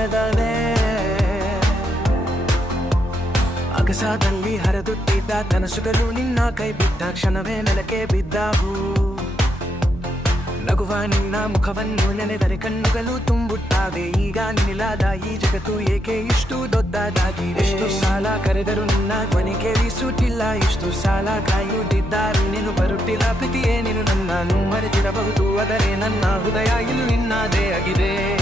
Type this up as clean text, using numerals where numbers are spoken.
ನೆನೆದನೆ. ಅಗಸದಲ್ಲಿ ಹರಿದುತ್ತಿದ್ದ ಕನಸುಗಳು ನಿನ್ನ ಕೈ ಬಿದ್ದ ಕ್ಷಣವೇ ನೆಲಕ್ಕೆ ಬಿದ್ದಾವು. ನಗುವ ನಿನ್ನ ಮುಖವನ್ನು ನೆನೆದರೆ ಕಣ್ಣುಗಳು ತುಂಬುತ್ತಾವೆ. ಈಗ ನಿಲ್ಲದ ಈ ಜಗತ್ತು ಏಕೆ ಇಷ್ಟು ದೊಡ್ಡದಾಗಿದೆ. ಎಷ್ಟು ಸಾಲ ಕರೆದರೂ ನಿನ್ನ ಧ್ವನಿ ಕೇಳಿಸುತ್ತಿಲ್ಲ. ಇಷ್ಟು ಸಾಲ ಕಾಯುತ್ತಿದ್ದರೂ ನೀನು ಬರುತ್ತಿಲ್ಲ. ಪ್ರೀತಿಯೇ ನೀನು ನನ್ನನ್ನು ಮರೆತಿರಬಹುದು, ಆದರೆ ನನ್ನ ಹೃದಯ ಇನ್ನು ನಿನ್ನದೇ ಆಗಿದೆ.